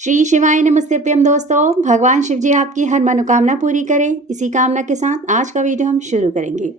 श्री शिवाय नमस्तेभ्यम दोस्तों। भगवान शिव जी आपकी हर मनोकामना पूरी करें। इसी कामना के साथ आज का वीडियो हम शुरू करेंगे।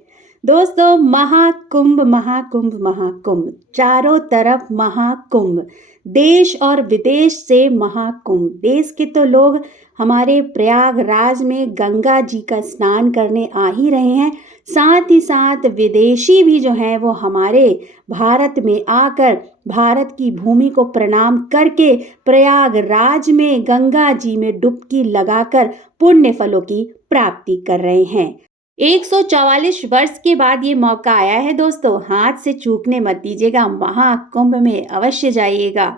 दोस्तों, महाकुंभ महाकुंभ महाकुंभ, चारों तरफ महाकुंभ, देश और विदेश से महाकुंभ। देश के तो लोग हमारे प्रयागराज में गंगा जी का स्नान करने आ ही रहे हैं, साथ ही साथ विदेशी भी जो हैं वो हमारे भारत में आकर भारत की भूमि को प्रणाम करके प्रयागराज में गंगा जी में डुबकी लगाकर पुण्य फलों की प्राप्ति कर रहे हैं। 144 वर्ष के बाद ये मौका आया है दोस्तों, हाथ से चूकने मत दीजिएगा, महाकुंभ में अवश्य जाइएगा।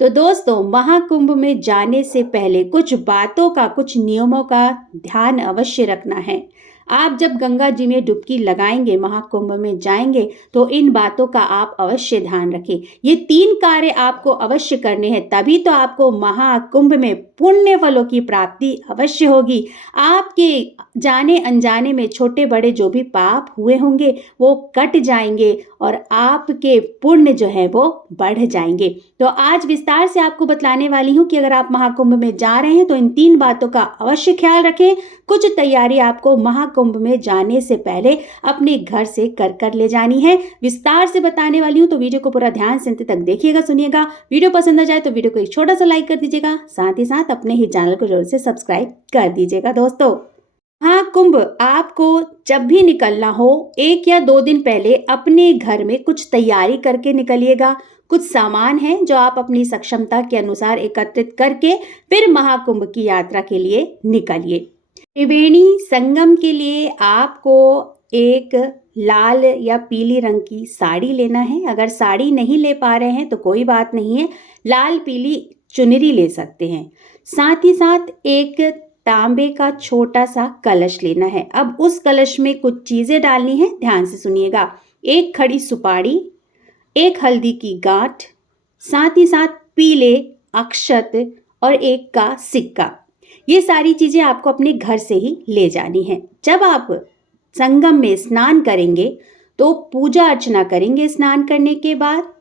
तो दोस्तों, महाकुंभ में जाने से पहले कुछ बातों का, कुछ नियमों का ध्यान अवश्य रखना है। आप जब गंगा जी में डुबकी लगाएंगे, महाकुंभ में जाएंगे, तो इन बातों का आप अवश्य ध्यान रखें। ये 3 कार्य आपको अवश्य करने हैं, तभी तो आपको महाकुंभ में पुण्य फलों की प्राप्ति अवश्य होगी। आपके जाने अनजाने में छोटे बड़े जो भी पाप हुए होंगे वो कट जाएंगे और आपके पुण्य जो है वो बढ़ जाएंगे। तो आज विस्तार से आपको बतलाने वाली हूँ कि अगर आप महाकुंभ में जा रहे हैं तो इन 3 बातों का अवश्य ख्याल रखें। कुछ तैयारी आपको महाकुंभ में जाने से पहले अपने घर से कर ले जानी है। विस्तार से बताने वाली हूँ, तो वीडियो को पूरा ध्यान से अंत तक देखिएगा, सुनिएगा। वीडियो पसंद आ जाए तो वीडियो को एक छोटा सा लाइक कर दीजिएगा, साथ ही साथ अपने ही चैनल को जरूर से सब्सक्राइब कर दीजिएगा। दोस्तों, महाकुंभ आपको जब भी निकलना हो, 1 या 2 दिन पहले अपने घर में कुछ तैयारी करके निकलिएगा। कुछ सामान है जो आप अपनी सक्षमता के अनुसार एकत्रित करके फिर महाकुंभ की यात्रा के लिए निकलिए। त्रिवेणी संगम के लिए आपको एक लाल या पीली रंग की साड़ी लेना है। अगर साड़ी नहीं ले पा रहे हैं तो कोई बात नहीं है, लाल पीली चुनरी ले सकते हैं। साथ ही साथ एक तांबे का छोटा सा कलश लेना है। अब उस कलश में कुछ चीजें डालनी है, ध्यान से सुनिएगा। 1 खड़ी सुपारी, 1 हल्दी की गांठ, साथ ही साथ पीले अक्षत और 1 का सिक्का। ये सारी चीजें आपको अपने घर से ही ले जानी है। जब आप संगम में स्नान करेंगे तो पूजा अर्चना करेंगे। स्नान करने के बाद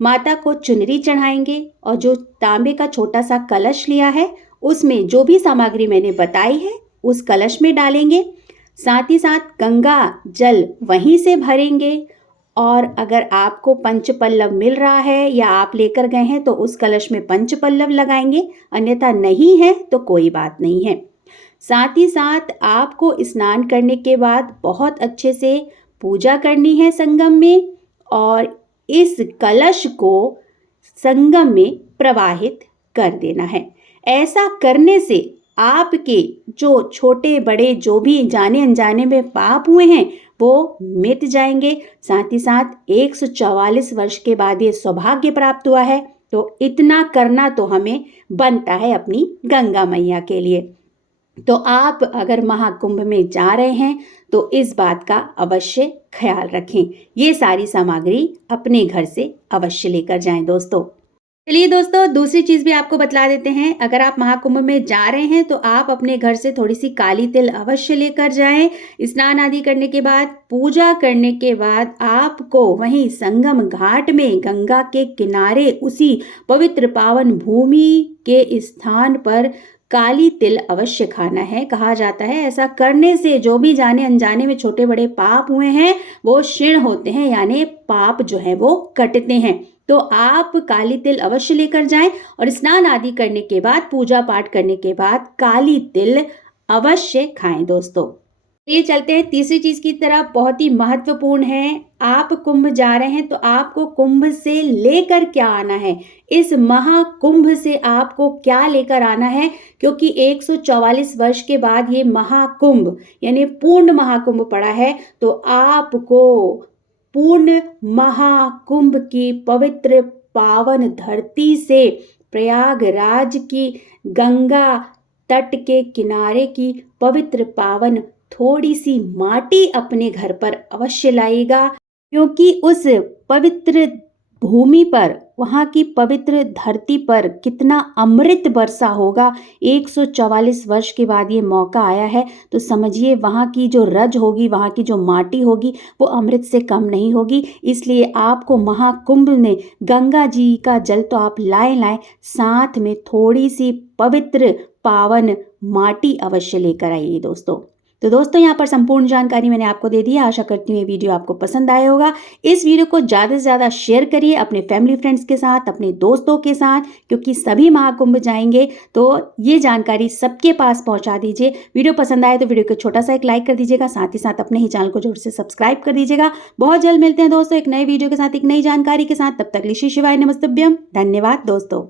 माता को चुनरी चढ़ाएंगे और जो तांबे का छोटा सा कलश लिया है उसमें जो भी सामग्री मैंने बताई है उस कलश में डालेंगे। साथ ही साथ गंगा जल वहीं से भरेंगे और अगर आपको पंचपल्लव मिल रहा है या आप लेकर गए हैं तो उस कलश में पंचपल्लव लगाएंगे, अन्यथा नहीं है तो कोई बात नहीं है। साथ ही साथ आपको स्नान करने के बाद बहुत अच्छे से पूजा करनी है संगम में और इस कलश को संगम में प्रवाहित कर देना है। ऐसा करने से आपके जो छोटे बड़े जो भी जाने अनजाने में पाप हुए हैं वो मिट जाएंगे। साथ ही साथ 144 वर्ष के बाद ये सौभाग्य प्राप्त हुआ है, तो इतना करना तो हमें बनता है अपनी गंगा मैया के लिए। तो आप अगर महाकुंभ में जा रहे हैं तो इस बात का अवश्य ख्याल रखें। ये सारी सामग्री अपने घर से अवश्य लेकर जाएं दोस्तों। चलिए दोस्तों, दूसरी चीज भी आपको बतला देते हैं। अगर आप महाकुंभ में जा रहे हैं तो आप अपने घर से थोड़ी सी काली तिल अवश्य लेकर जाएं। स्नान आदि करने के बाद, पूजा करने के बाद आपको वहीं संगम घाट में गंगा के किनारे उसी पवित्र पावन भूमि के स्थान पर काली तिल अवश्य खाना है। कहा जाता है ऐसा करने से जो भी जाने अनजाने में छोटे बड़े पाप हुए हैं वो क्षीण होते हैं, यानी पाप जो है वो कटते हैं। तो आप काली तिल अवश्य लेकर जाएं और स्नान आदि करने के बाद, पूजा पाठ करने के बाद काली तिल अवश्य खाएं दोस्तों। ये चलते हैं तीसरी चीज की तरफ, बहुत ही महत्वपूर्ण है। आप कुंभ जा रहे हैं तो आपको कुंभ से लेकर क्या आना है, इस महाकुंभ से आपको क्या लेकर आना है, क्योंकि 144 वर्ष के बाद ये महाकुंभ यानी पूर्ण महाकुंभ पड़ा है। तो आपको पूर्ण महाकुंभ की पवित्र पावन धरती से, प्रयागराज की गंगा तट के किनारे की पवित्र पावन थोड़ी सी माटी अपने घर पर अवश्य लाइएगा, क्योंकि उस पवित्र भूमि पर, वहाँ की पवित्र धरती पर कितना अमृत बरसा होगा। 144 वर्ष के बाद ये मौका आया है, तो समझिए वहाँ की जो रज होगी, वहाँ की जो माटी होगी, वो अमृत से कम नहीं होगी। इसलिए आपको महाकुंभ में गंगा जी का जल तो आप लाएं, साथ में थोड़ी सी पवित्र पावन माटी अवश्य लेकर आइए दोस्तों। तो दोस्तों, यहाँ पर संपूर्ण जानकारी मैंने आपको दे दी है। आशा करती हूँ ये वीडियो आपको पसंद आया होगा। इस वीडियो को ज़्यादा से ज़्यादा शेयर करिए अपने फैमिली फ्रेंड्स के साथ, अपने दोस्तों के साथ, क्योंकि सभी महाकुंभ जाएंगे, तो ये जानकारी सबके पास पहुँचा दीजिए। वीडियो पसंद आए तो वीडियो को छोटा सा एक लाइक कर दीजिएगा, साथ ही साथ अपने ही चैनल को जरूर से सब्सक्राइब कर दीजिएगा। बहुत जल्द मिलते हैं दोस्तों एक नए वीडियो के साथ, एक नई जानकारी के साथ। तब तक लिशि शिवाय नमस्तुभ्यम। धन्यवाद दोस्तों।